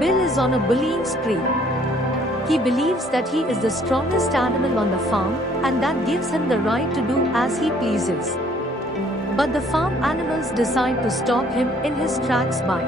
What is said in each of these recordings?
Bill is on a bullying spree. He believes that he is the strongest animal on the farm, and that gives him the right to do as he pleases. But the farm animals decide to stop him in his tracks by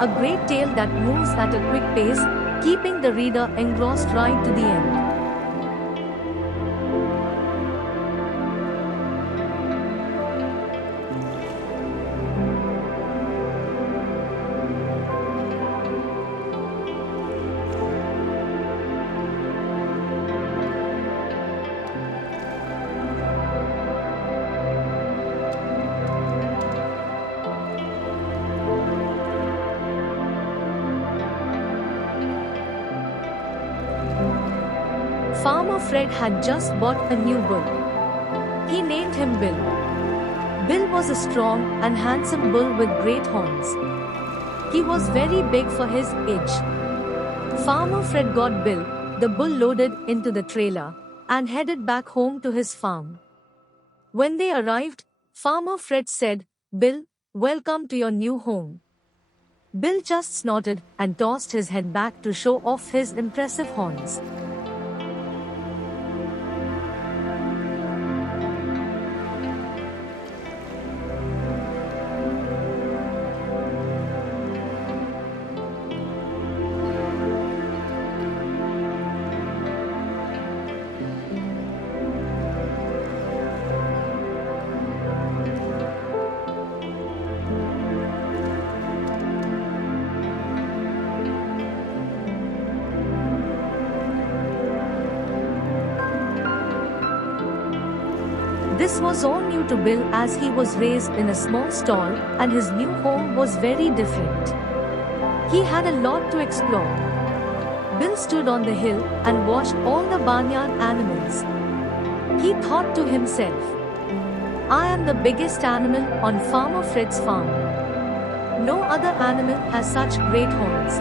a great tale that moves at a quick pace, keeping the reader engrossed right to the end. Farmer Fred had just bought a new bull. He named him Bill. Bill was a strong and handsome bull with great horns. He was very big for his age. Farmer Fred got Bill, the bull, loaded into the trailer and headed back home to his farm. When they arrived, Farmer Fred said, "Bill, welcome to your new home." Bill just snorted and tossed his head back to show off his impressive horns. This was all new to Bill as he was raised in a small stall and his new home was very different. He had a lot to explore. Bill stood on the hill and watched all the barnyard animals. He thought to himself, "I am the biggest animal on Farmer Fred's farm. No other animal has such great horns."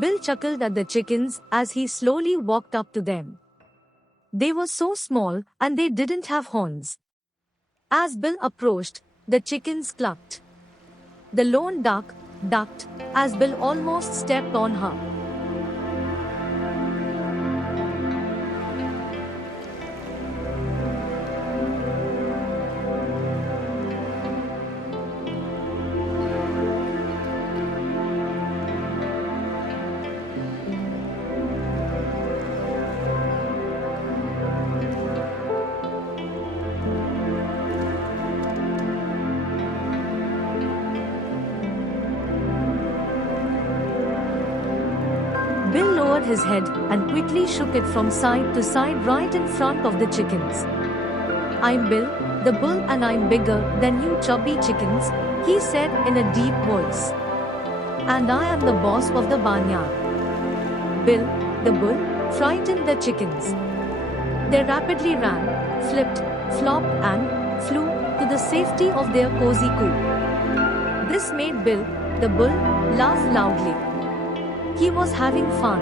Bill chuckled at the chickens as he slowly walked up to them. They were so small and they didn't have horns. As Bill approached, the chickens clucked. The lone duck ducked as Bill almost stepped on her. Bill lowered his head and quickly shook it from side to side right in front of the chickens. "I'm Bill, the bull, and I'm bigger than you chubby chickens," he said in a deep voice. "And I am the boss of the barnyard." Bill, the bull, frightened the chickens. They rapidly ran, flipped, flopped, and flew to the safety of their cozy coop. This made Bill, the bull, laugh loudly. He was having fun.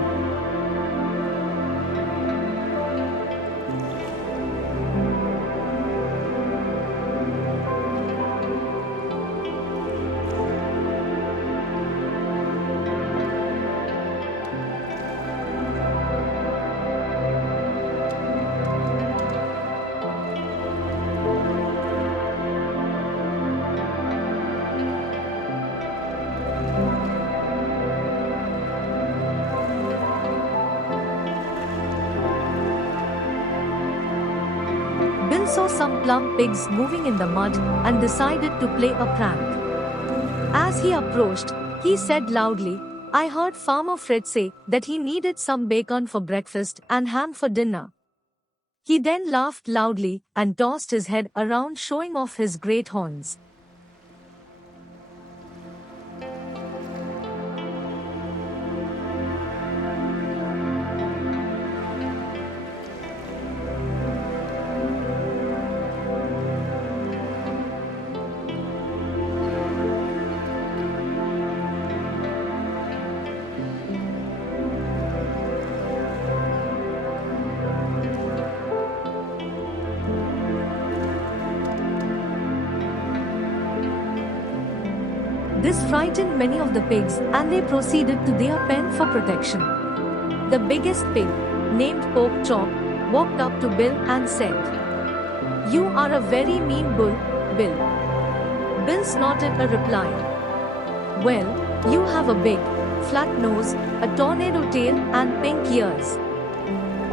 Bill saw some plump pigs moving in the mud and decided to play a prank. As he approached, he said loudly, "I heard Farmer Fred say that he needed some bacon for breakfast and ham for dinner." He then laughed loudly and tossed his head around, showing off his great horns. This frightened many of the pigs, and they proceeded to their pen for protection. The biggest pig, named Pork Chop, walked up to Bill and said, "You are a very mean bull, Bill." Bill snorted a reply. "Well, you have a big, flat nose, a tornado tail and pink ears.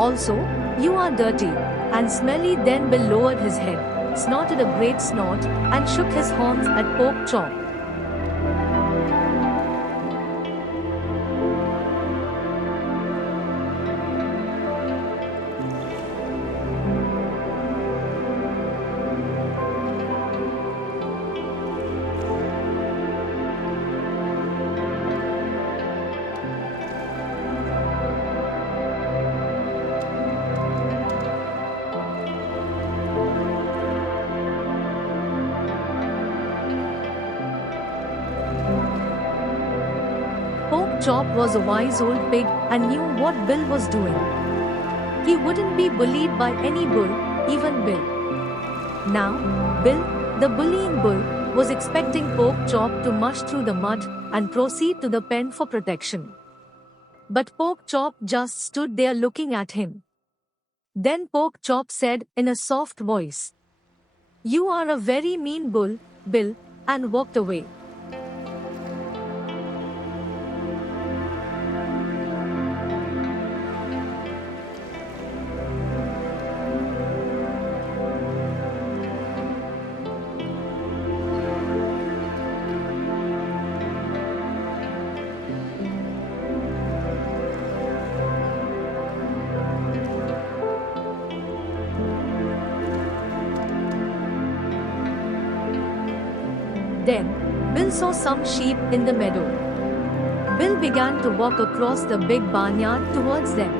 Also, you are dirty and smelly." Then Bill lowered his head, snorted a great snort, and shook his horns at Pork Chop. Pork Chop was a wise old pig and knew what Bill was doing. He wouldn't be bullied by any bull, even Bill. Now, Bill, the bullying bull, was expecting Pork Chop to mush through the mud and proceed to the pen for protection. But Pork Chop just stood there looking at him. Then Pork Chop said in a soft voice, "You are a very mean bull, Bill," and walked away. Then, Bill saw some sheep in the meadow. Bill began to walk across the big barnyard towards them.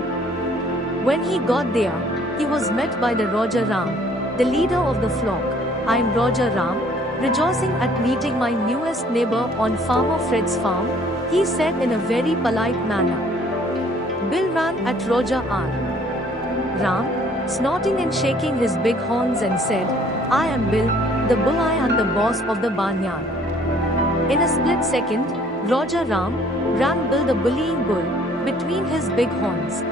When he got there, he was met by the Roger Ram, the leader of the flock. "I'm Roger Ram, rejoicing at meeting my newest neighbor on Farmer Fred's farm," he said in a very polite manner. Bill ran at Roger Ram, snorting and shaking his big horns, and said, "I am Bill, the bull. I am the boss of the barnyard." In a split second, Roger Ram ran Bill the bullying bull between his big horns.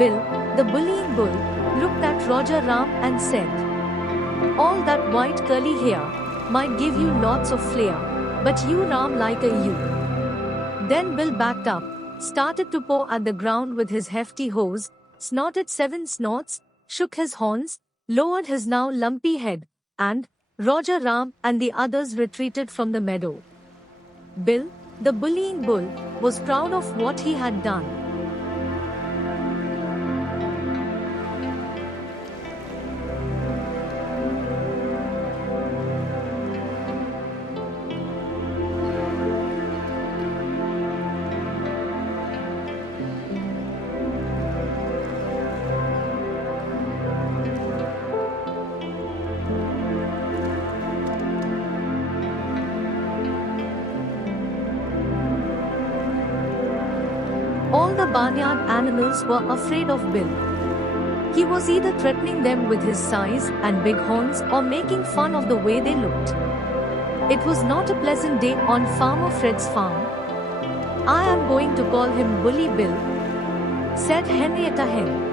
Bill, the bullying bull, looked at Roger Ram and said, "All that white curly hair might give you lots of flair, but you Ram like a you." Then Bill backed up, started to paw at the ground with his hefty hose, snorted 7 snorts, shook his horns, lowered his now lumpy head, and Roger Ram and the others retreated from the meadow. Bill, the bullying bull, was proud of what he had done. All the barnyard animals were afraid of Bill. He was either threatening them with his size and big horns or making fun of the way they looked. It was not a pleasant day on Farmer Fred's farm. I am going to call him Bully Bill, said Henrietta Hen.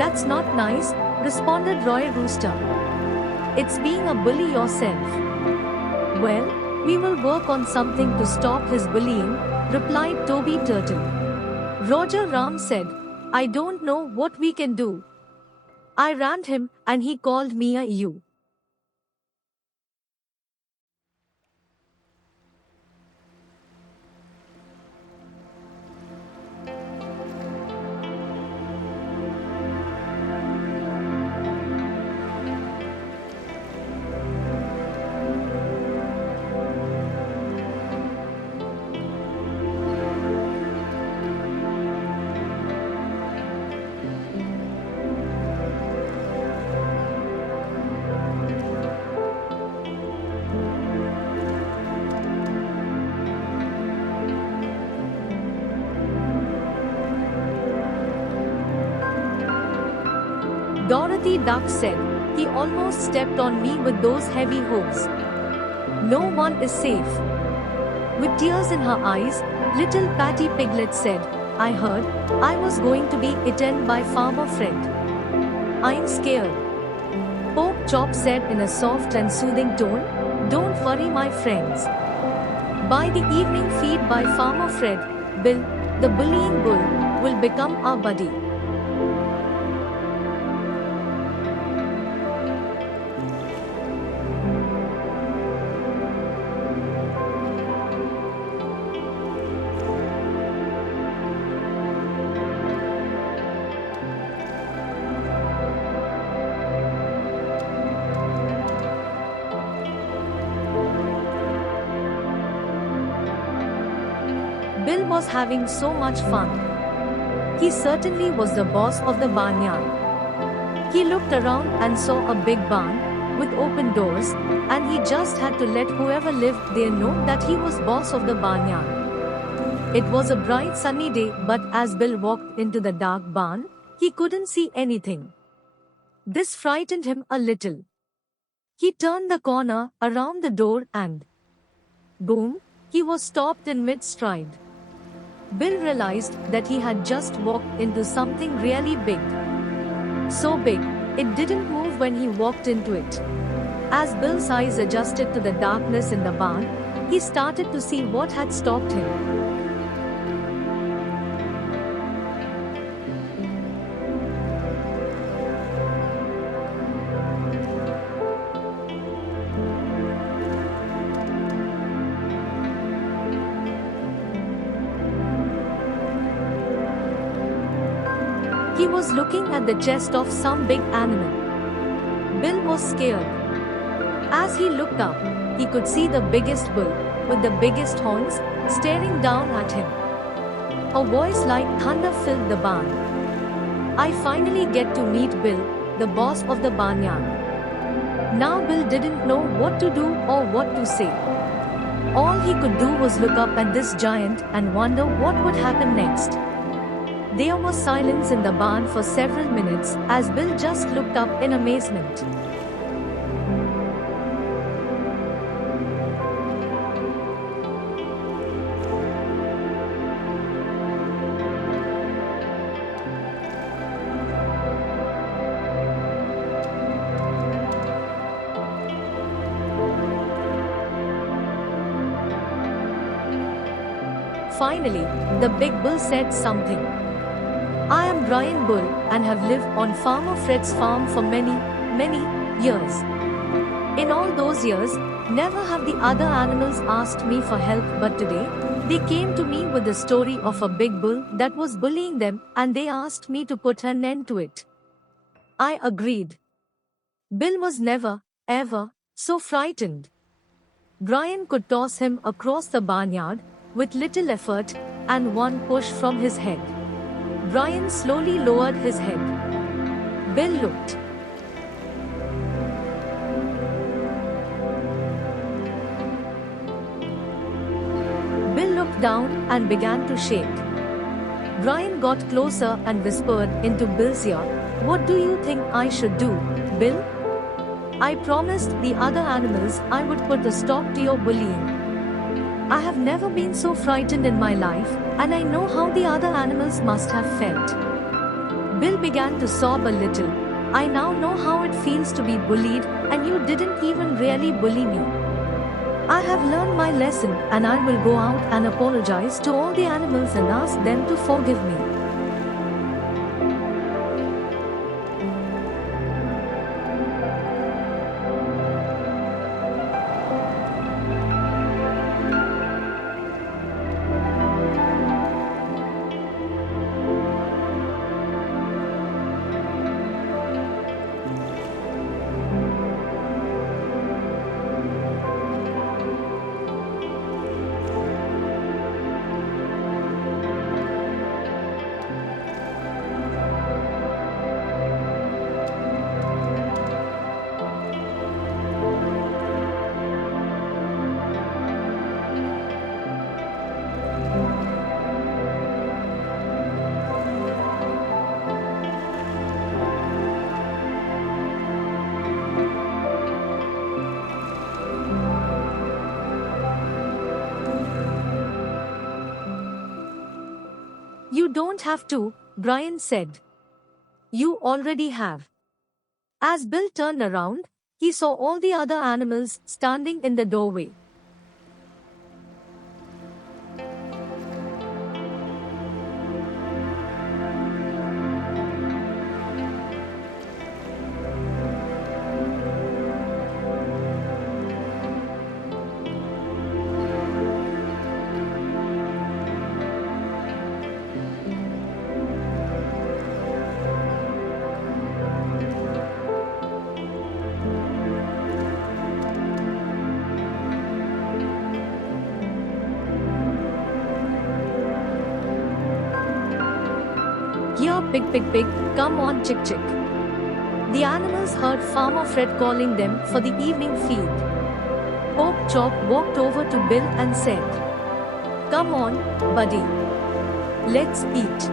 That's not nice, responded Roy Rooster. It's being a bully yourself. Well, we will work on something to stop his bullying, replied Toby Turtle. Roger Ram said, I don't know what we can do. I rammed him and he called me a you. Dorothy Duck said, he almost stepped on me with those heavy hooves. No one is safe. With tears in her eyes, little Patty Piglet said, I heard I was going to be eaten by Farmer Fred. I'm scared. Pork Chop said in a soft and soothing tone, don't worry my friends. By the evening feed by Farmer Fred, Bill, the bullying bull, will become our buddy. Bill was having so much fun. He certainly was the boss of the barnyard. He looked around and saw a big barn with open doors, and he just had to let whoever lived there know that he was boss of the barnyard. It was a bright sunny day, but as Bill walked into the dark barn, he couldn't see anything. This frightened him a little. He turned the corner around the door and boom, he was stopped in mid-stride. Bill realized that he had just walked into something really big. So big, it didn't move when he walked into it. As Bill's eyes adjusted to the darkness in the barn, he started to see what had stopped him. He was looking at the chest of some big animal. Bill was scared. As he looked up, he could see the biggest bull, with the biggest horns, staring down at him. A voice like thunder filled the barn. I finally get to meet Bill, the boss of the barnyard. Now Bill didn't know what to do or what to say. All he could do was look up at this giant and wonder what would happen next. There was silence in the barn for several minutes as Bill just looked up in amazement. Finally, the big bull said something. I am Brian Bull and have lived on Farmer Fred's farm for many, many years. In all those years, never have the other animals asked me for help, but today, They came to me with the story of a big bull that was bullying them and they asked me to put an end to it. I agreed. Bill was never, ever, so frightened. Brian could toss him across the barnyard with little effort and one push from his head. Brian slowly lowered his head. Bill looked. Bill looked down and began to shake. Brian got closer and whispered into Bill's ear, "What do you think I should do, Bill? I promised the other animals I would put a stop to your bullying. I have never been so frightened in my life, and I know how the other animals must have felt." Bill began to sob a little. "I now know how it feels to be bullied, and you didn't even really bully me. I have learned my lesson and I will go out and apologize to all the animals and ask them to forgive me." "You don't have to," Brian said. "You already have." As Bill turned around, he saw all the other animals standing in the doorway. "Here, pig, pig, pig, come on, chick, chick." The animals heard Farmer Fred calling them for the evening feed. Pork Chop walked over to Bill and said, "Come on, buddy. Let's eat."